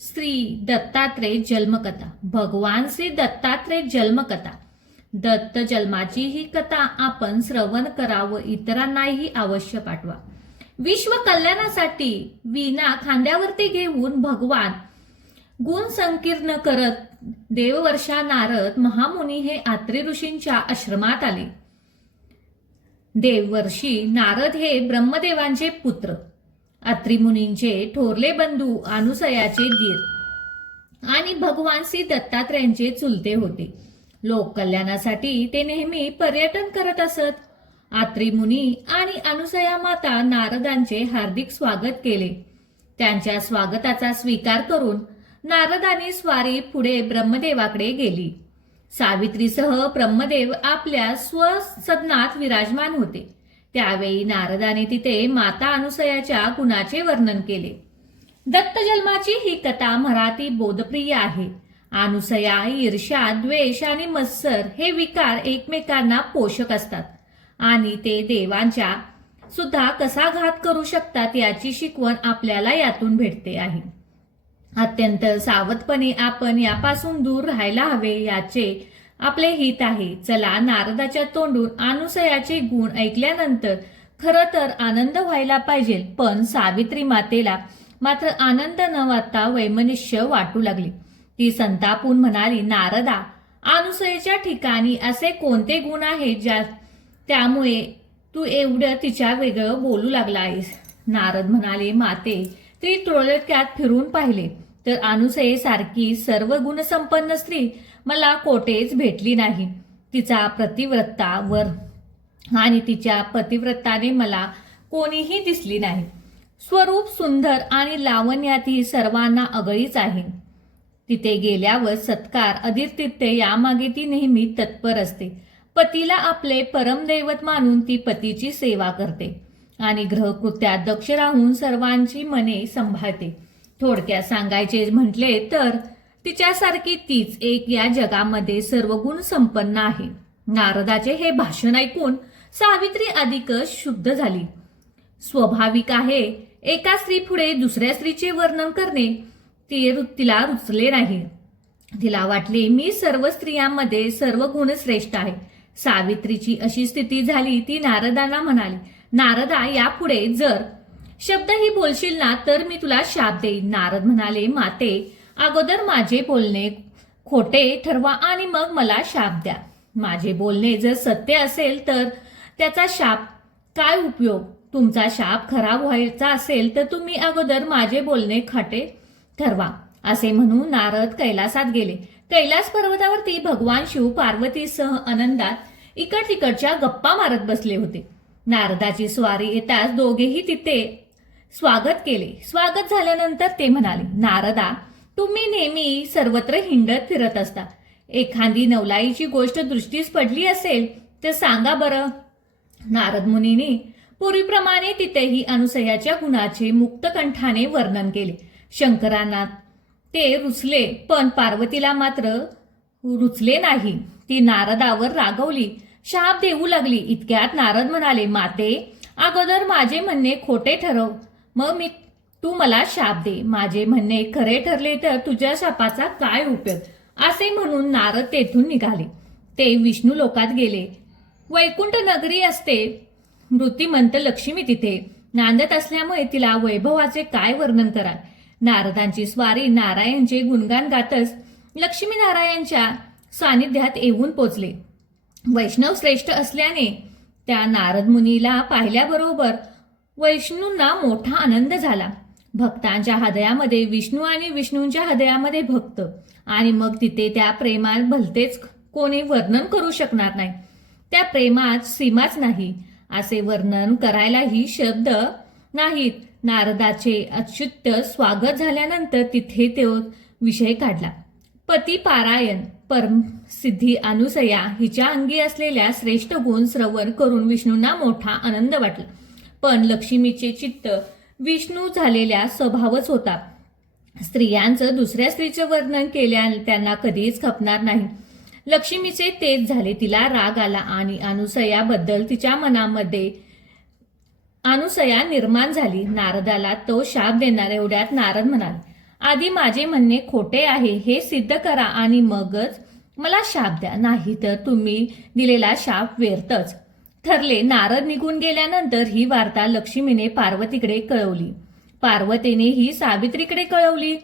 श्री दत्तात्रेय जन्मकथा. भगवान श्री दत्तात्रेय जन्मकथा. दत्त जन्माची ही कथा आपण श्रवण करावं, इतरांनाही अवश्य पाठवा. विश्व कल्याणासाठी वीणा खांद्यावरती घेऊन भगवान गुण संकीर्ण करत देववर्षा नारद महामुनी हे आत्री ऋषींच्या आश्रमात आले. देववर्षी नारद हे ब्रह्मदेवांचे पुत्र, अत्री मुनींचे थोरले बंधू, अनुसयाचे दीर आणि भगवान श्री दत्तात्रेयांचे चुलते होते. लोक कल्याणासाठी ते नेहमी पर्यटन करत असत. आत्री मुनी आणि अनुसया माता नारदांचे हार्दिक स्वागत केले. त्यांच्या स्वागताचा स्वीकार करून नारदांनी स्वारी पुढे ब्रह्मदेवाकडे गेली. सावित्रीसह ब्रह्मदेव आपल्या स्वसदनात विराजमान होते. त्यावेळी नारदाने तिथे माता अनुसयाच्या गुणाचे वर्णन केले. दत्त जन्माची ही कथा मराठी बोधप्रिय आहे. अनुसया, ईर्ष्या, द्वेष आणि मत्सर हे विकार एकमेकांना पोषक असतात आणि ते देवांच्या सुद्धा कसा घात करू शकतात याची शिकवण आपल्याला यातून भेटते आहे. अत्यंत सावधपणे आपण यापासून दूर राहायला हवे याचे आपले हित आहे. चला, नारदाच्या तोंडून अनुसयाचे गुण ऐकल्यानंतर खरं तर आनंद व्हायला पाहिजे, पण सावित्री मातेला मात्र आनंद न वाटता वैमनस्य वाटू लागली. ती संतापून म्हणाली, नारदा, अनुसयेच्या ठिकाणी असे कोणते गुण आहेत त्यामुळे तू एवढं तिच्या वेगळं बोलू लागला आहेस? नारद म्हणाले, माते, ती थोडक्यात फिरून पाहिले तर अनुसयेसारखी सर्व गुणसंपन्न स्त्री मला कोठेच भेटली नाही. तिचा पतिव्रता वर आणि तिच्या पतिव्रताने मला कोणीही दिसली नाही. स्वरूप सुंदर आणि लावण्यातही सर्वांना अगळीच आहे. तिथे गेल्यावर सत्कार, आदरातिथ्य यामागे ती नेहमी तत्पर असते. पतीला आपले परमदैवत मानून ती पतीची सेवा करते आणि गृहकृत्यात दक्ष राहून सर्वांची मने सांभाळते. थोडक्यात सांगायचे म्हटले तर तिच्यासारखी तीच एक या जगामध्ये सर्व गुण संपन्न आहे. नारदाचे हे भाषण ऐकून सावित्री अधिकच शुद्ध झाली. स्वाभाविक आहे, एका स्त्री पुढे दुसऱ्या स्त्रीचे वर्णन करणे तिला रुचले नाही. तिला वाटले, मी सर्व स्त्रियांमध्ये सर्व गुण श्रेष्ठ आहे. सावित्रीची अशी स्थिती झाली. ती नारदांना म्हणाली, नारदा, यापुढे जर शब्दही बोलशील ना तर मी तुला शाप देईन. नारद म्हणाले, माते, अगोदर माझे बोलणे खोटे ठरवा आणि मग मला शाप द्या. माझे बोलणे जर सत्य असेल तर त्याचा शाप काय उपयोग? तुमचा शाप खराब व्हायचा असेल तर तुम्ही अगोदर माझे बोलणे खोटे ठरवा. असे म्हणून नारद कैलासात गेले. कैलास पर्वतावरती भगवान शिव पार्वतीसह आनंदात इकड तिकडच्या गप्पा मारत बसले होते. नारदाची स्वारी येताच दोघेही तिथे स्वागत केले. स्वागत झाल्यानंतर ते म्हणाले, नारदा, तुम्ही नेहमी सर्वत्र हिंडत फिरत असता. एखादी नवलाईची गोष्ट दृष्टीस पडली असेल तर सांगा बरं. नारद मुनीने पूर्वीप्रमाणे तिथेही अनुसयाच्या गुणाचे मुक्तकंठाने वर्णन केले. शंकरांना ते रुचले, पण पार्वतीला मात्र रुचले नाही. ती नारदावर रागवली, शाप देऊ लागली. इतक्यात नारद म्हणाले, माते, अगोदर माझे म्हणणे खोटे ठरव, मग तू मला शाप दे. माझे म्हणणे खरे ठरले तर तुझ्या शापाचा काय उपयोग? असे म्हणून नारद तेथून निघाले. ते विष्णू लोकात गेले. वैकुंठ नगरी असते. मृत्युमंत लक्ष्मी तिथे नांदत असल्यामुळे तिला वैभवाचे काय वर्णन कराल. नारदांची स्वारी नारायणचे गुणगान गातच लक्ष्मीनारायणच्या सानिध्यात येऊन पोचले. वैष्णव श्रेष्ठ असल्याने त्या नारद मुनीला पाहिल्याबरोबर वैष्णूंना मोठा आनंद झाला. भक्तांच्या हृदयामध्ये विष्णू आणि विष्णूंच्या हृदयामध्ये भक्त आणि मग तिथे त्या प्रेमात भलतेच कोणी वर्णन करू शकणार नाही. त्या प्रेमात सीमाच नाही. असे वर्णन करायलाही शब्द नाहीत. नारदाचे अच्युत स्वागत झाल्यानंतर तिथे तो विषय काढला. पती पारायण परमसिद्धी अनुसया हिच्या अंगी असलेल्या श्रेष्ठ गुण श्रवण करून विष्णूंना मोठा आनंद वाटला. पण लक्ष्मीचे चित्त विष्णू झालेल्या स्वभावच होता. स्त्रियांचं दुसऱ्या स्त्रीचे वर्णन केल्याने त्यांना कधीच खपणार नाही. लक्ष्मीचे तेच झाले. तिला राग आला आणि अनुसयाबद्दल तिच्या मनामध्ये अनुसया निर्माण झाली. नारदाला तो शाप देणार. एवढ्यात नारद म्हणाले, आधी माझे म्हणणे खोटे आहे हे सिद्ध करा आणि मगच मला शाप द्या, नाही तर तुम्ही दिलेला शाप व्यर्थच ठरले. नारद निघून गेल्यानंतर ही वार्ता लक्ष्मीने पार्वतीकडे कळवली. पार्वतीने ही सावित्रीकडे कळवली.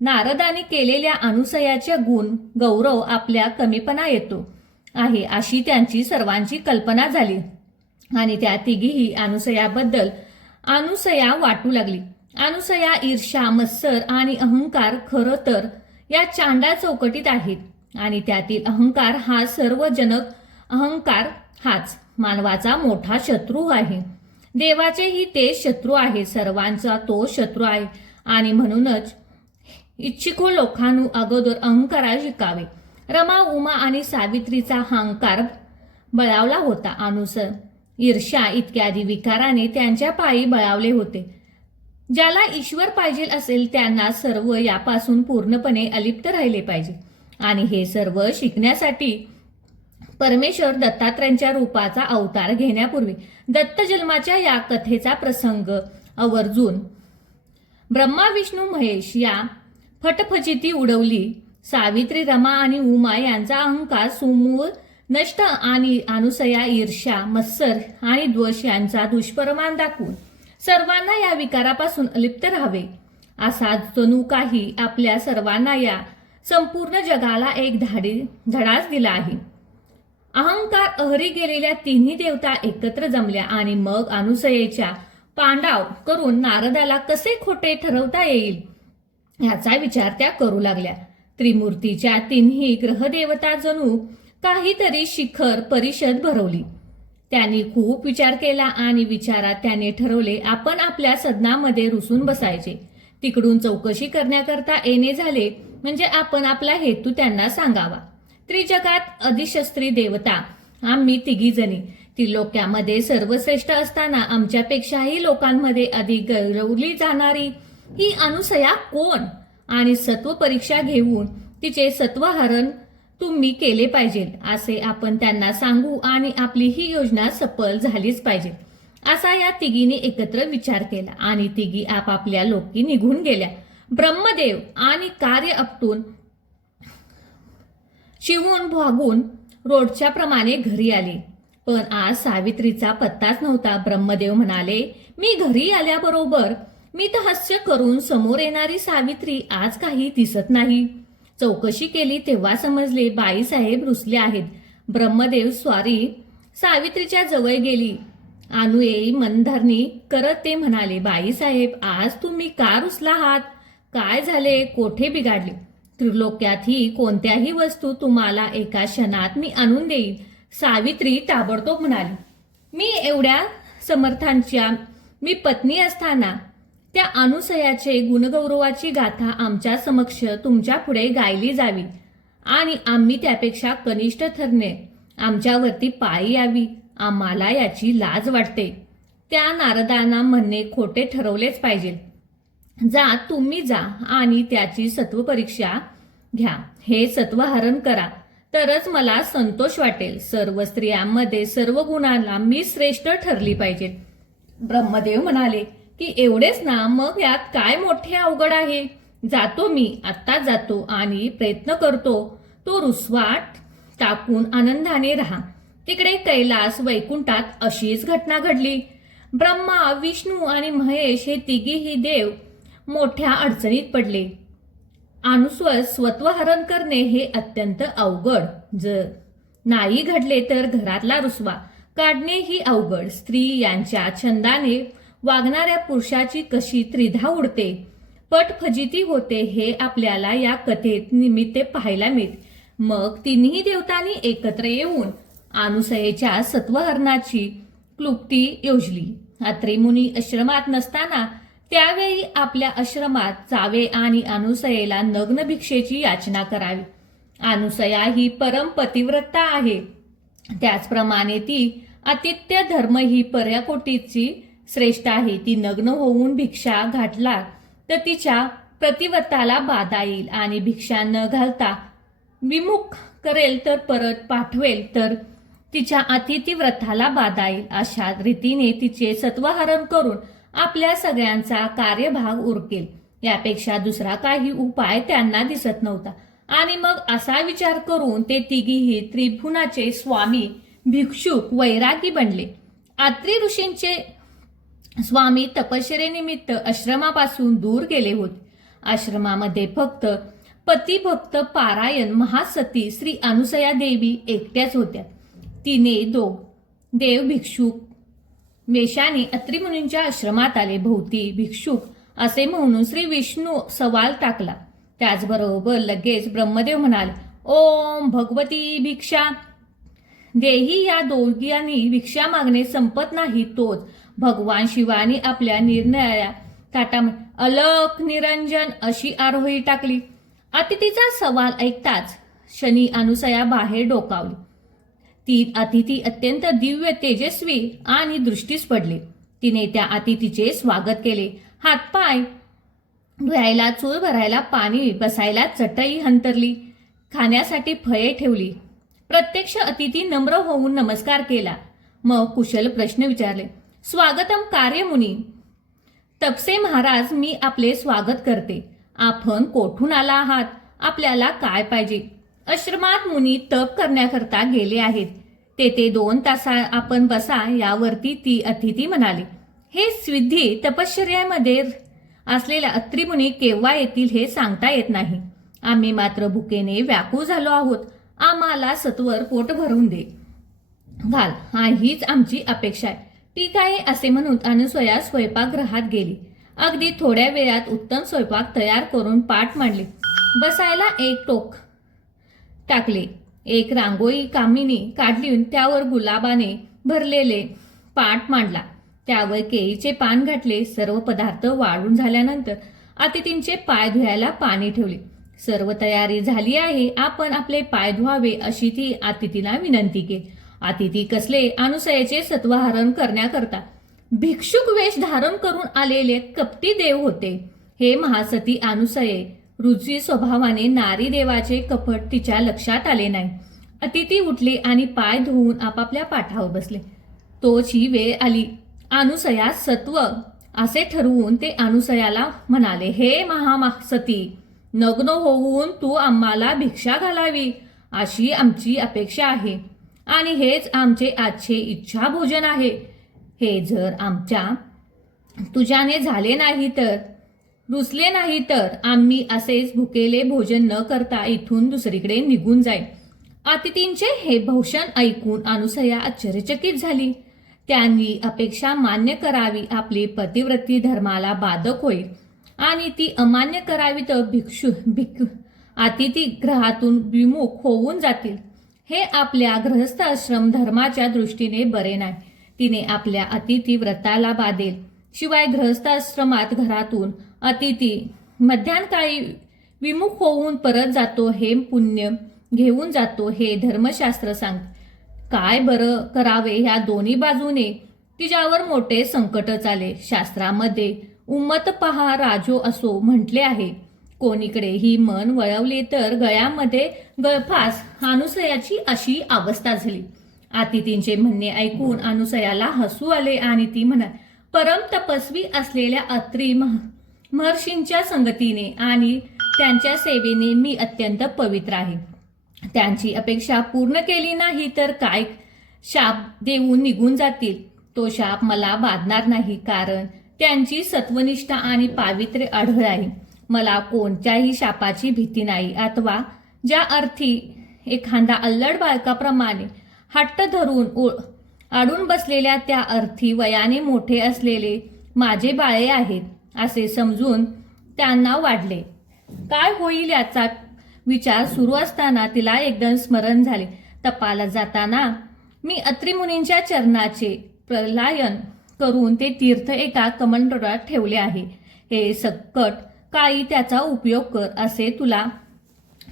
नारदाने केलेल्या अनुसयाच्या गुण गौरव आपल्या कमीपणा येतो आहे अशी त्यांची सर्वांची कल्पना झाली आणि त्या तिघीही अनुसया वाटू लागली. अनुसया ईर्ष्या, मत्सर आणि अहंकार खरं तर या चांडाळ चौकटीत आहेत आणि त्यातील अहंकार हा सर्वजनक अहंकार हाच मानवाचा मोठा शत्रू आहे. देवाचेही ते शत्रू आहे, सर्वांचा तो शत्रू आहे आणि म्हणूनच इच्छिको लोकांनु अगोदर अहंकारा शिकावे. रमा, उमा आणि सावित्रीचा अहंकार बळावला होता. ईर्ष्या इत्यादी विकाराने त्यांच्या पायी बळावले होते. ज्याला ईश्वर पाहिजे असेल त्यांना सर्व यापासून पूर्णपणे अलिप्त राहिले पाहिजे आणि हे सर्व शिकण्यासाठी परमेश्वर दत्तात्रयांच्या रूपाचा अवतार घेण्यापूर्वी दत्त जन्माच्या या कथेचा प्रसंग आवर्जून ब्रह्मा, विष्णू, महेश या फटफजिती उडवली. सावित्री, रमा आणि उमा यांचा अहंकार समूळ नष्ट आणि अनुसया ईर्ष्या, मत्सर आणि द्वेष यांचा दुष्परिणाम दाखवून सर्वांना या विकारापासून अलिप्त राहावे असा जणू काही आपल्या सर्वांना या संपूर्ण जगाला एक धडाच दिला आहे. अहंकार अहरी गेलेल्या तिन्ही देवता एकत्र जमल्या आणि मग अनुसयेच्या पांडाव करून नारदाला कसे खोटे ठरवता येईल याचा विचार त्या करू लागल्या. त्रिमूर्तीच्या तिन्ही ग्रहदेवता जणू काहीतरी शिखर परिषद भरवली. त्यांनी खूप विचार केला आणि विचारात त्याने ठरवले आपण आपल्या सदनामध्ये रुसून बसायचे. तिकडून चौकशी करण्याकरता येणे झाले म्हणजे आपण आपला हेतू त्यांना सांगावा. त्रिजगात अधिशस्त्री देवता आम्ही तिघी जणी, त्रिलोक्यामध्ये सर्वश्रेष्ठ असताना आमच्यापेक्षाही लोकांमध्ये अधिक गौरवली जाणारी ही अनुसया कोण आणि सत्व परीक्षा घेऊन तिचे सत्वहरण तुम्ही केले पाहिजे असे आपण त्यांना सांगू आणि आपली ही योजना सफल झालीच पाहिजे असा या तिघींनी एकत्र विचार केला आणि तिघी आपापल्या लोकी निघून गेल्या. ब्रह्मदेव आणि कार्य आपटून शिवून भागून रोडच्या प्रमाणे घरी आले. पण आज सावित्रीचा पत्ताच नव्हता. ब्रह्मदेव म्हणाले, मी घरी आल्याबरोबर मी तर हास्य करून समोर येणारी सावित्री आज काही दिसत नाही. चौकशी केली तेव्हा समजले बाईसाहेब रुसले आहेत. ब्रह्मदेव सावित्रीच्या जवळ गेली. अनुयायी मनधरणी करत ते म्हणाले, बाईसाहेब आज तुम्ही का रुसला आहात? काय झाले? कोठे बिघाडले? त्रिलोक्यातही कोणत्याही वस्तू तुम्हाला एका क्षणात मी आणून देईल. सावित्री ताबडतोब म्हणाली, मी एवढ्या समर्थांच्या मी पत्नी असताना त्या अनुसयाचे गुणगौरवाची गाथा आमच्या समक्ष तुमच्या पुढे गायली जावी आणि आम्ही त्यापेक्षा कनिष्ठ ठरणे आमच्यावरती पाळी यावी. आम्हाला याची लाज वाटते. त्या नारदांना म्हणणे खोटे ठरवलेच पाहिजे. जा, तुम्ही जा आणि त्याची सत्वपरीक्षा घ्या. हे सत्वहरण करा तरच मला संतोष वाटेल. सर्व स्त्रियांमध्ये सर्व गुणांना मी श्रेष्ठ ठरली पाहिजे. ब्रह्मदेव म्हणाले की एवढेच ना, मग यात काय मोठे अवघड आहे? जातो मी, आत्ता जातो आणि प्रयत्न करतो तो रुसवाट टाकून आनंदाने राहा. तिकडे कैलास वैकुंठात अशीच घटना घडली. ब्रह्मा, विष्णू आणि महेश हे तिघीही देव मोठ्या अडचणीत पडले. स्वत्वहरण करणे हे अत्यंत अवघड. जर नाही घडले तर घरातला रुसवा काढणे ही अवघड. स्त्री यांच्या छंदाने वागणाऱ्या पुरुषाची कशी त्रिधा उडते, पटफजिती होते हे आपल्याला या कथेत निमित्ते पाहायला मिळते. मग तिन्ही देवतांनी एकत्र येऊन अनुसयेच्या सत्वहरणाची क्लुप्ती योजली. अत्रि मुनी आश्रमात नसताना त्यावेळी आपल्या आश्रमात जावे आणि अनुसयेला नग्न भिक्षेची याचना करावी. अनुसया ही परम पतिव्रता आहे. त्याचप्रमाणे ती आतिथ्य धर्म ही पर्याकोटीची श्रेष्ठ आहे. ती नग्न होऊन भिक्षा घातला तर तिच्या प्रतिव्रताला बाधा येईल आणि भिक्षा न घालता विमुख करेल तर परत पाठवेल तर तिच्या अतिथीव्रताला बाधा येईल. अशा रीतीने तिचे सत्वहरण करून आपल्या सगळ्यांचा कार्यभाग उरकेल. यापेक्षा दुसरा काही उपाय त्यांना दिसत नव्हता. आणि मग असा विचार करून ते तिघीही त्रिभुवनाचे स्वामी भिक्षुक वैरागी बनले. अत्री ऋषींचे स्वामी तपश्चर्येनिमित्त आश्रमापासून दूर गेले होते. आश्रमामध्ये फक्त पतिभक्त पारायण महासती श्री अनुसया देवी एकट्याच होत्या. तिने देव भिक्षुक वेशाने अत्री मुनींच्या आश्रमात आले. भोवती भिक्षुक असे म्हणून श्री विष्णू सवाल टाकला. त्याचबरोबर लगेच ब्रह्मदेव म्हणाले, ओम भगवती भिक्षा देही. या दोघांनी भिक्षा मागणे संपत नाही तोच भगवान शिवानी आपल्या निर्णया ताटामध्ये अलख निरंजन अशी आरोही टाकली. अतिथीचा सवाल ऐकताच शनी अनुसया बाहेर डोकावली. ती अतिथी अत्यंत दिव्य तेजस्वी आणि दृष्टीस पडले. तिने त्या अतिथीचे स्वागत केले. हातपाय धुवायला चूल भरायला पाणी, बसायला चटई हंतरली, खाण्यासाठी फळे ठेवली. प्रत्यक्ष अतिथी नम्र होऊन नमस्कार केला. मग कुशल प्रश्न विचारले. स्वागतम कार्यमुनी. तपसे महाराज, मी आपले स्वागत करते. आपण कोठून आला आहात? आपल्याला काय पाहिजे? आश्रमात मुनी तप करण्याकरता गेले आहेत. तेथे 2 तास आपण बसा. यावरती ती अतिथी म्हणाली, हे सिद्धी तपश्चर्यामध्ये असलेल्या अत्री मुनी केव्हा येतील हे सांगता येत नाही. आम्ही मात्र भुकेने व्याकुळ झालो आहोत. आम्हाला सत्वर पोट भरून दे घाल, हीच आमची अपेक्षा आहे. ठीक आहे असे म्हणून अनुसया स्वयंपाकगृहात गेली. अगदी थोड्या वेळात उत्तम स्वयंपाक तयार करून पाट मांडले. बसायला एक टोक टाकले. एक रांगोळी कामिनी काढली, त्यावर गुलाबाने भरलेले पाट मांडला. त्यावर केळीचे पान घातले. सर्व पदार्थ वाढून झाल्यानंतर अतिथींचे पाय धुवायला पाणी ठेवले. सर्व तयारी झाली आहे, आपण आपले पाय धुवावे अशी ती अतिथीला विनंती केली. अतिथी कसले? अनुसयाचे सत्वहरण करण्याकरता भिक्षुक वेश धारण करून आलेले कपटी देव होते. हे महासती अनुसये रुची स्वभावाने नारी देवाचे कपट तिच्या लक्षात आले नाही. अतिथी उठले आणि पाय धुवून आपापल्या पाठावर बसले. तोच ही वेळ आली. अनुसया सत्व असे ठरवून ते अनुसयाला म्हणाले, हे महासती, नग्न होऊन तू आम्हाला भिक्षा घालावी अशी आमची अपेक्षा आहे आणि हेच आमचे आजचे इच्छा भोजन आहे. हे जर आमच्या तुझ्याने झाले नाही तर, रुचले नाही तर आम्ही असेच भुकेले भोजन न करता इथून दुसरीकडे निघून जाईल. अतिथींचे हे भूषण ऐकून अनुसया आश्चर्यचकित झाली. त्यांनी अपेक्षा मान्य करावी, आपली पतिव्रती धर्माला बाधक होईल आणि ती अमान्य करावी तर अतिथी ग्रहातून विमुख होऊन जातील. हे आपल्या गृहस्थ आश्रम धर्माच्या दृष्टीने बरे नाही. तिने आपल्या अतिथी व्रताला बाधेल. शिवाय गृहस्थाश्रमात घरातून अतिथी मध्यान्हकाळी विमुख होऊन परत जातो, हे पुण्य घेऊन जातो हे धर्मशास्त्र सांगते. काय बरं करावे ह्या दोन्ही बाजूने तिच्यावर मोठे संकटच आले. शास्त्रामध्ये उम्मत पहा राजो असो म्हटले आहे. कोणीकडेही मन वळवले तर गळ्यामध्ये गळफास. अनुसयाची अशी अवस्था झाली. अतिथींचे म्हणणे ऐकून अनुसयाला हसू आले आणि ती म्हणाली, परम तपस्वी असलेल्या अत्री महर्षींच्या संगतीने आणि त्यांच्या सेवेने मी अत्यंत पवित्र आहे. त्यांची अपेक्षा पूर्ण केली नाही तर काय शाप देऊन निघून जातील. तो शाप मला बाधणार नाही, कारण त्यांची सत्वनिष्ठा आणि पावित्र्य आढळ आहे. मला कोणत्याही शापाची भीती नाही. अथवा ज्या अर्थी एखादा अल्लड बालकाप्रमाणे हट्ट धरून आडून बसलेल्या त्या अर्थी वयाने मोठे असलेले माझे बाळे आहेत असे समजून त्यांना वाढले. काय होईल याचा विचार सुरू असताना तिला एकदम स्मरण झाले. तपाला जाताना मी अत्री मुनींच्या चरणाचे प्रलायन करून ते तीर्थ एका कमंडळात ठेवले आहे. हे संकट काळी त्याचा उपयोग कर, असे तुला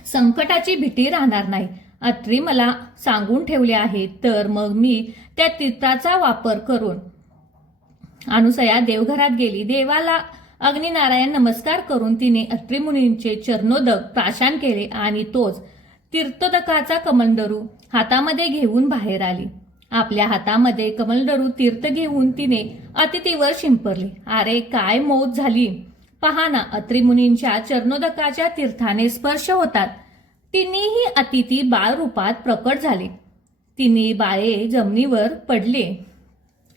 संकटाची भीती राहणार नाही. अत्री मला सांगून ठेवले आहे, तर मग मी त्या तीर्थाचा वापर करून. अनुसया देवघरात गेली. देवाला अग्निनारायण नमस्कार करून तिने अत्री मुनींचे चरणोदक प्राशन केले आणि तोच तीर्थोदकाचा कमंडरू हातामध्ये घेऊन बाहेर आली. आपल्या हातामध्ये कमंडरू तीर्थ घेऊन तिने अतिथीवर शिंपरले. अरे काय मौत झाली. पहा ना, अत्री मुनींच्या चरणोदकाच्या तीर्थाने स्पर्श होतात. तिन्हीही अतिथी बाळ रूपात प्रकट झाले. तिन्ही बाळे जमिनीवर पडले.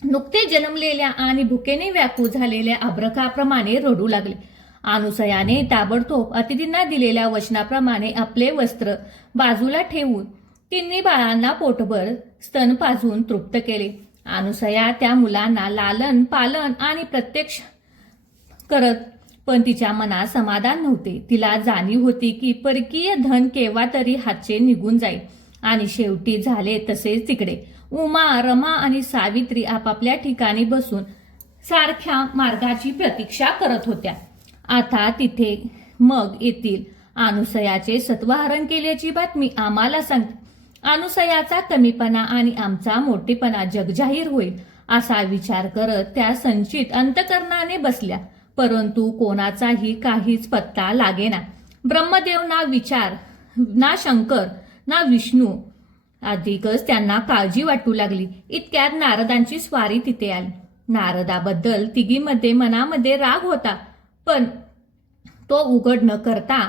नुकते जन्मलेल्या आणि भुकेने व्याकुळ झालेल्या अभ्रकाप्रमाणे रडू लागले. अनुसयाने ताबडतोब अतिथींना दिलेल्या वचनाप्रमाणे आपले वस्त्र बाजूला ठेवून तिन्ही बाळांना पोटभर स्तन पाजून तृप्त केले. अनुसया त्या मुलांना लालन पालन आणि प्रत्यक्ष करत, पण तिच्या मनात समाधान नव्हते. तिला जाणीव होती की परकीय धन केव्हा तरी हातचे निघून जाईल. आणि शेवटी झाले तसेच तिकडे. उमा, रमा आणि सावित्री आपापल्या ठिकाणी बसून सारख्या मार्गाची प्रतीक्षा करत होत्या. आता तिथे मग येतील. अनुसयाचे सत्वहरण केल्याची बातमी आम्हाला सांगते. अनुसयाचा कमीपणा आणि आमचा मोठेपणा जगजाहीर होईल असा विचार करत त्या संचित अंतकरणाने बसल्या. परंतु कोणाचाही काहीच पत्ता लागेना. ब्रह्मदेव ना विचार, ना शंकर, ना विष्णू. अधिकच त्यांना काळजी वाटू लागली. इतक्यात नारदांची स्वारी तिथे आली. नारदाबद्दल तिघीमध्ये मनामध्ये राग होता, पण तो उघड न करता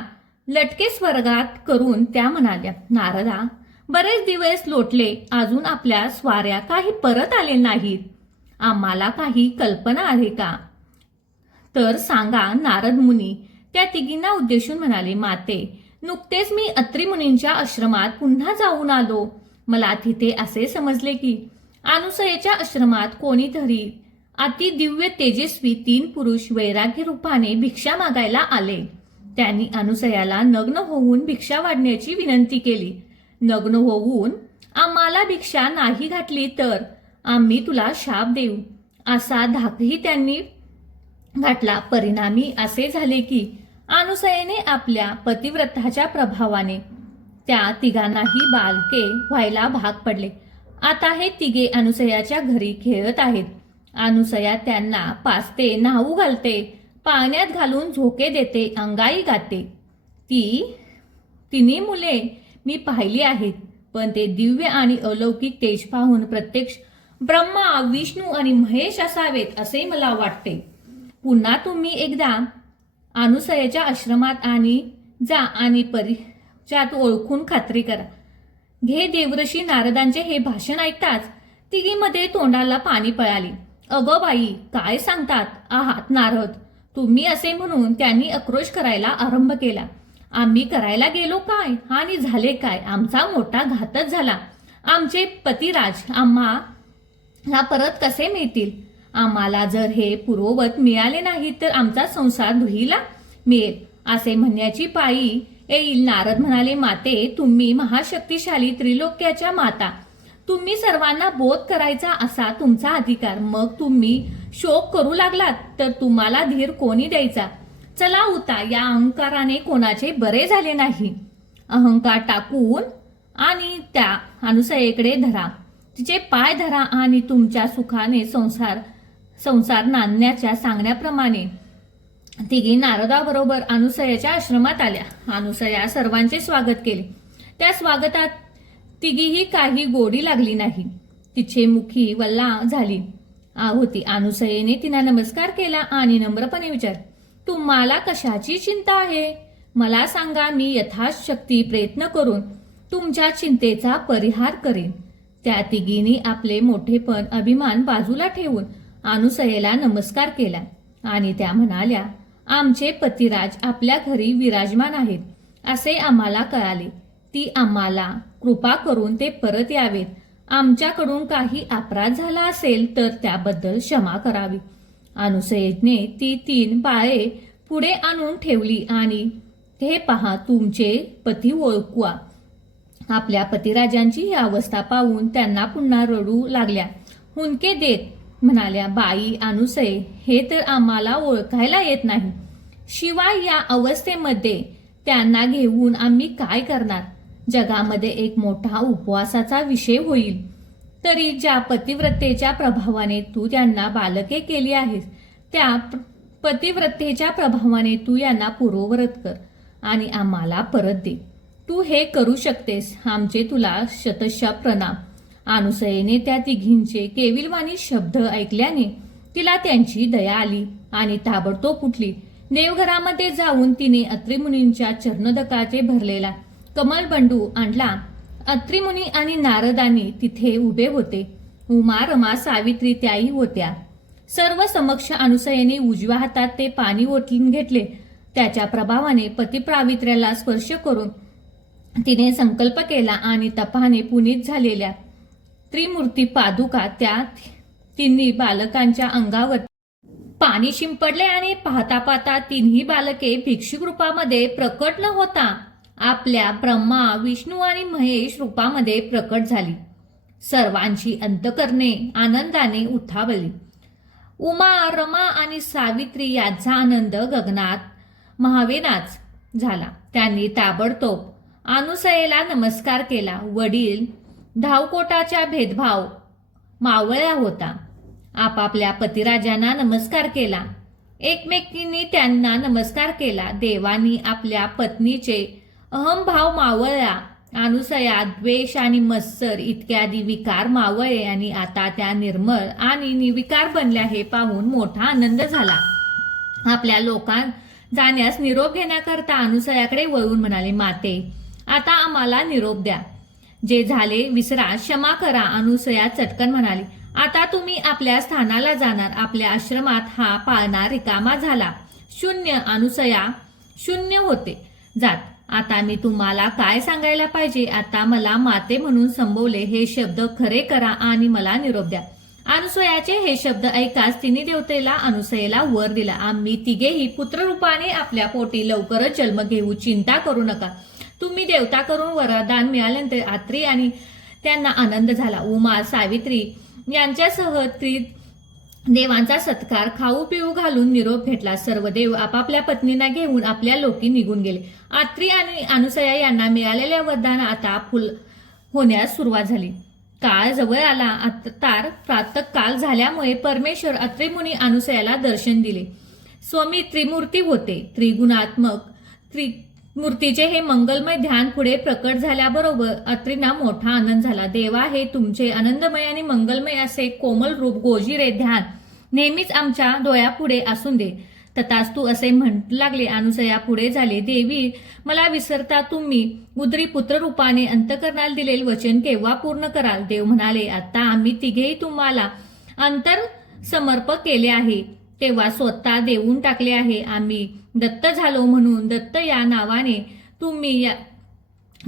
लटके स्वर्गात करून त्या म्हणाल्या, नारदा, बरेच दिवस लोटले, अजून आपल्या स्वाऱ्या काही परत आले नाहीत. आम्हाला काही कल्पना आहे का? तर सांगा. नारद मुनी त्या तिघींना उद्देशून म्हणाले, माते, नुकतेच मी अत्री मुनींच्या आश्रमात पुन्हा जाऊन आलो. मला तिथे असे समजले की अनुसयेच्या आश्रमात कोणीतरी अति दिव्य तेजस्वी 3 पुरुष वैराग्य रूपाने भिक्षा मागायला आले. त्यांनी अनुसयाला नग्न होऊन भिक्षा वाढण्याची विनंती केली. नग्न होऊन आम्हाला भिक्षा नाही घातली तर आम्ही तुला शाप देऊ असा धाकही त्यांनी घातला. परिणामी असे झाले की अनुसयेने आपल्या पतिव्रताच्या प्रभावाने त्या तिघांनाही बालके व्हायला भाग पडले. आता हे तिघे अनुसयाच्या घरी खेळत आहेत. अनुसया त्यांना पाजते, न्हाऊ घालते, पाण्यात घालून झोके देते, अंगाई गाते. तिन्ही मुले मी पाहिली आहेत, पण ते दिव्य आणि अलौकिक तेज पाहून प्रत्यक्ष ब्रह्मा, विष्णू आणि महेश असावेत असे मला वाटते. पुन्हा तुम्ही एकदा अनुसयेच्या आश्रमात आणि जा आणि परिचयात ओळखून खात्री करा. घे. देवर्षी नारदांचे हे भाषण ऐकताच तिघीमध्ये तोंडाला पाणी पळाले. अगं बाई, काय सांगतात आहात नारद तुम्ही, असे म्हणून त्यांनी आक्रोश करायला आरंभ केला. आम्ही करायला गेलो काय आणि झाले काय? आमचा मोठा घातच झाला. आमचे पतिराज आम्हाला परत कसे मिळतील? आम्हाला जर हे पूर्ववत मिळाले नाही तर आमचा संसार धुळीला मिळेल असे म्हणण्याची पाळी येईल. नारद म्हणाले, माते, तुम्ही महाशक्तिशाली त्रिलोक्याच्या माता. तुम्ही सर्वांना बोध करायचा असा तुमचा अधिकार. मग तुम्ही शोक करू लागलात तर तुम्हाला धीर कोणी द्यायचा? चला उता. या अहंकाराने कोणाचे बरे झाले नाही. अहंकार टाकून आणि त्या अनुसयेकडे धरा. तिचे पाय धरा आणि तुमच्या सुखाने संसार नांदण्याच्या सांगण्याप्रमाणे तिघी नारदाबरोबर अनुसयाच्या आश्रमात आल्या. अनुसया सर्वांचे स्वागत केले. त्या स्वागतात तिघीही काही गोडी लागली नाही. तिचे मुखी वल्ला झाली होती. अनुसयेने तिला नमस्कार केला आणि नम्रपणे विचार, तुम्हाला कशाची चिंता आहे? मला सांगा, मी यथाशक्ती प्रयत्न करून तुमच्या चिंतेचा परिहार करेन. त्या तिघींनी आपले मोठेपण, अभिमान बाजूला ठेवून अनुसयेला नमस्कार केला आणि त्या म्हणाल्या, आमचे पतिराज आपल्या घरी विराजमान आहेत असे आम्हाला कळाले. ती आम्हाला कृपा करून ते परत यावेत. आमच्याकडून काही अपराध झाला असेल तर त्याबद्दल क्षमा करावी. अनुसयेने ती 3 बाळे पुढे आणून ठेवली आणि हे पहा, तुमचे पती ओळखवा. आपल्या पतिराजांची ही अवस्था पाहून त्यांना पुन्हा रडू लागल्या. हुंदके देत म्हणाल्या, बाई अनुसये, हे तर आम्हाला ओळखायला येत नाही. शिवाय या अवस्थेमध्ये त्यांना घेऊन आम्ही काय करणार? जगामध्ये एक मोठा उपवासाचा विषय होईल. तरी ज्या पतिव्रतेच्या प्रभावाने तू त्यांना बालके केली आहेस, त्या पतिव्रतेच्या प्रभावाने तू यांना पूर्ववत कर आणि आम्हाला परत दे. तू हे करू शकतेस. आमचे तुला शतशः प्रणाम. अनुसयेने त्या तिघींचे केविलवाणी शब्द ऐकल्याने तिला त्यांची दया आली आणि ताबडतोब उठली. देवघरामध्ये जाऊन तिने अत्रि मुनींच्या चरणोदकाचे भरलेला कमलबंडू आणला. अत्रि मुनी आणि नारदानी तिथे उभे होते. उमा, रमा, सावित्री त्याही होत्या. सर्व समक्ष अनुसयेने उजव्या हातात ते पाणी ओतून घेतले. त्याच्या प्रभावाने पतिपावित्र्याला स्पर्श करून तिने संकल्प केला आणि तपाने पुनीत झालेल्या त्रिमूर्ती पादुका त्या तिन्ही बालकांच्या अंगावर पाणी शिंपडले आणि पाहता पाहता तिन्ही बालके भिक्षुक रूपामध्ये प्रकट न होता आपल्या ब्रह्मा, विष्णू आणि महेश रूपामध्ये प्रकट झाली. सर्वांची अंतकरणे आनंदाने उठावली. उमा, रमा आणि सावित्री यांचा आनंद गगनात महावेनाच झाला. त्यांनी ताबडतोब अनुसयेला नमस्कार केला. वडील धावकोटाचा भेदभाव मावळला होता. आपापल्या पतिराजांना नमस्कार केला. एकमेकींनी त्यांना नमस्कार केला. देवांनी आपल्या पत्नीचे अहंभाव मावळला. अनुसया द्वेष आणि मत्सर इत्यादी विकार मावळले आणि आता त्या निर्मळ आणि निर्विकार बनल्या हे पाहून मोठा आनंद झाला. आपल्या लोकां जाण्यास निरोप घेण्याकरता अनुसयाकडे वळून म्हणाले, माते, आता आम्हाला निरोप द्या. जे झाले विसरा, क्षमा करा. अनुसया चटकन म्हणाली, आता तुम्ही आपल्या स्थानाला जाणार. आपल्या आश्रमात हा पाळणा रिकामा झाला. शून्य. अनुसया शून्य होते जात. आता मी तुम्हाला काय सांगायला पाहिजे. आता मला माते म्हणून संबोवले हे शब्द खरे करा आणि मला निरोप द्या. अनुसयाचे हे शब्द ऐकाच तिने देवतेला अनुसयेला वर दिला. आम्ही तिघेही पुत्ररूपाने आपल्या पोटी लवकरच जन्म घेऊ. चिंता करू नका. तुम्ही देवता करून वरदान मिळाल्यानंतर अत्रि आणि त्यांना आनंद झाला. उमा, सावित्री यांच्यासह देवांचा सत्कार खाऊ पिऊ घालून निरोप घेतला. सर्व देव आपापल्या पत्नींना घेऊन आपल्या लोकी निघून गेले. अत्रि आणि अनुसया यांना मिळालेल्या वरदान आता फुल होण्यास सुरुवात झाली. काळ जवळ आला. तार प्रातःकाल झाल्यामुळे परमेश्वर अत्रि मुनी अनुसयाला दर्शन दिले. स्वामी त्रिमूर्ती होते. त्रिगुणात्मक त्रिमूर्तीचे हे मंगलमय ध्यान पुढे प्रकट झाल्याबरोबर अत्रींना मोठा आनंद झाला. देवा, हे तुमचे आनंदमय आणि मंगलमय असे कोमल रूप गोजिरे ध्यान नेहमीच आमच्या डोळ्यापुढे असून दे. तथास्तु असे म्हणू लागले. अनुसया पुढे झाले, देवी, मला विसरता तुम्ही उदरी पुत्र रूपाने अंतकरणाला दिलेले वचन केव्हा पूर्ण कराल. देव म्हणाले, आता आम्ही तिघेही तुम्हाला अंतर समर्पक केले आहे तेव्हा स्वतः देऊन टाकले आहे. आम्ही दत्त झालो म्हणून दत्त या नावाने तुम्ही या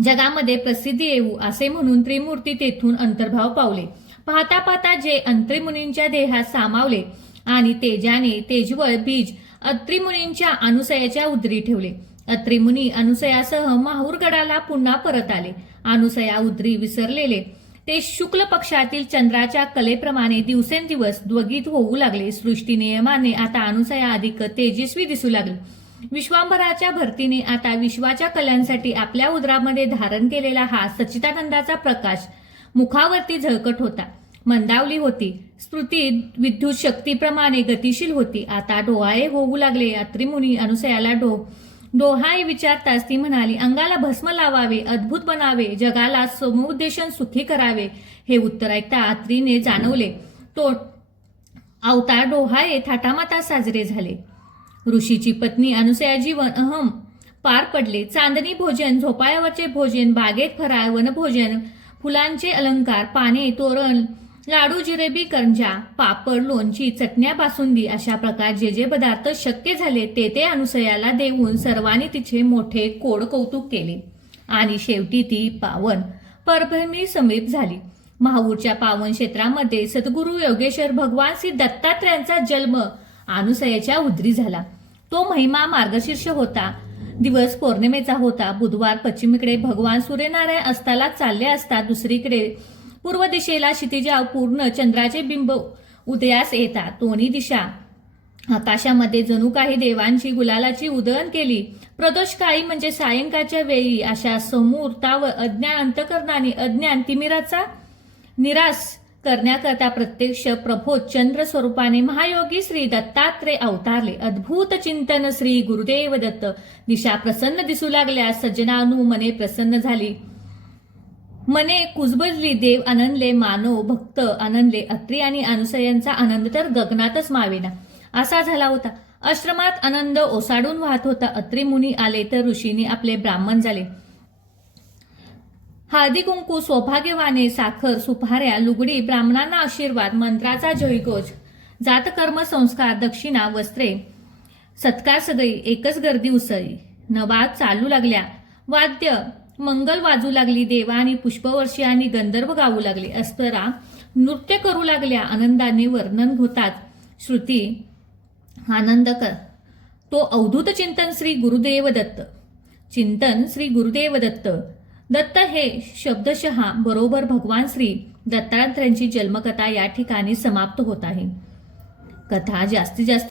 जगामध्ये प्रसिद्धी येऊ असे म्हणून त्रिमूर्ती तेथून अंतर्भाव पावले. पाहता पाहता जे अंत्रिमुनींच्या देहात सामावले आणि तेजाने तेजवळ बीज अत्रिमुनींच्या अनुसयाच्या उदरी ठेवले. अत्रिमुनी अनुसयासह माहूरगडाला पुन्हा परत आले. अनुसया उदरी विसरलेले ते शुक्ल पक्षातील चंद्राच्या कलेप्रमाणे दिवसेंदिवस द्वगीत होऊ लागले. सृष्टी नियमाने आता अनुसया अधिक तेजस्वी दिसू लागली. विश्वांभराच्या भरतीने आता विश्वाच्या कल्यांसाठी आपल्या उदरामध्ये धारण केलेला हा सच्चिदानंदाचा प्रकाश मुखावरती झळकत होता. मंदावली होती. स्फूर्ती विद्युत शक्तीप्रमाणे गतिशील होती. आता डोहाळे होऊ लागले. अत्रिमुनी अनुसयाला डोहाळे विचारताच ती म्हणाली, अंगाला भस्म लावावे, अद्भुत बनावे, जगाला समुद्देशन सुखी करावे. हे उत्तर ऐकता अत्रीने जाणवले तो अवतार डोहाळे थाटामाटात साजरे झाले. ऋषीची पत्नी अनुसया जीवन अहम पार पडले. चांदणी भोजन, झोपाळ्यावरचे भोजन, बागेत फराळ, वनभोजन, फुलांचे अलंकार, पाने, तोरण, लाडू, जिलेबी, करंजा, पापड, लोणची, चटण्या, बासुंदी अशा प्रकार जे जे पदार्थ शक्य झाले ते अनुसयाला देऊन सर्वांनी तिचे मोठे कोड कौतुक केले. आणि शेवटी ती पावन परभ्रमी समीप झाली. माहूरच्या पावन क्षेत्रामध्ये सद्गुरू योगेश्वर भगवान श्री दत्तात्रयांचा जन्म अनुसयाच्या उदरी झाला. तो महिमा मार्गशीर्ष होता. दिवस पौर्णिमेचा होता. बुधवार. पश्चिमेकडे भगवान सूर्यनारायण अस्ताला चालले असता दुसरीकडे पूर्व दिशेला क्षितिजा पूर्ण चंद्राचे बिंब उदयास येतात. दोन्ही दिशा आकाशामध्ये जणू काही देवांची गुलालाची उधळण केली. प्रदोषकाळी म्हणजे सायंकाळच्या वेळी अशा समूर्तावर अज्ञान अंतकरणाने अज्ञान तिमिराचा निराश करण्याकरता प्रत्यक्ष प्रभोत चंद्र स्वरूपाने महायोगी श्री दत्तात्रय अवतारले. अद्भुत चिंतन श्री गुरुदेव दत्त. दिशा प्रसन्न दिसू लागल्या. सज्जनानु मने प्रसन्न झाली. मने कुजबजली. देव आनंदले. मानव भक्त आनंदले. अत्रि आणि अनुसयांचा आनंद तर गगनातच मावेना असा झाला होता. आश्रमात आनंद ओसाडून वाहत होता. अत्रि मुनी आले तर ऋषींनी आपले ब्राह्मण झाले. हळदी कुंकू, सौभाग्यवाने, साखर, सुपाऱ्या, लुगडी, ब्राह्मणांना आशीर्वाद, मंत्राचा जयघोष, जातकर्म संस्कार, दक्षिणा, वस्त्रे, सत्कार सगळी एकच गर्दी उसळली. नवाज चालू लागल्या, वाद्य मंगल वाजू लागली, देवा आणि पुष्पवर्षी आणि गंधर्व गाऊ लागले, अप्सरा नृत्य करू लागल्या. आनंदाने वर्णन होतात श्रुती आनंद कर. तो अवधूत चिंतन श्री गुरुदेव दत्त. चिंतन श्री गुरुदेव दत्त. दत्त हे शब्दशः बरोबर भगवान श्री दत्तात्रयांची जन्मकथा या ठिकाणी समाप्त होत आहे. कथा जास्तीत जास्त